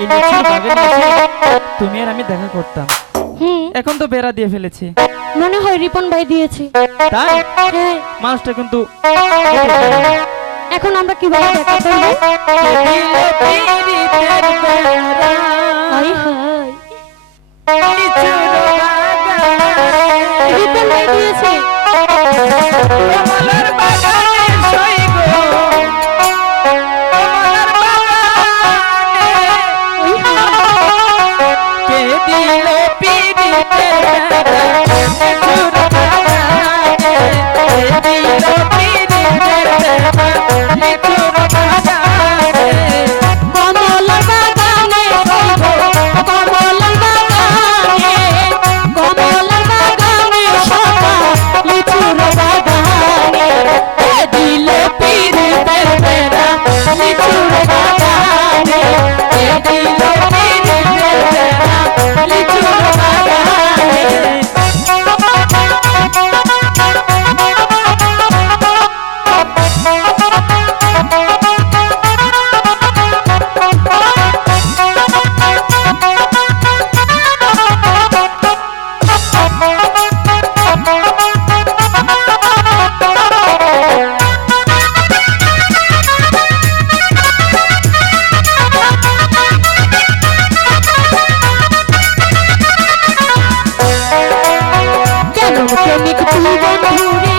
এই লিচুর বাগানে এসে তুমি আর আমি দেখা করতাম। হুম। এখন তো বেড়া দিয়ে ফেলেছে। মনে হয় রিপন ভাই দিয়েছে। তাই? হ্যাঁ। মানুষটা কিন্তু এখন আমরা কীভাবে দেখা করব? রিপন ভাই দিয়েছে। দিল পিড়িতে কেন কেন তুই বন্ধুরে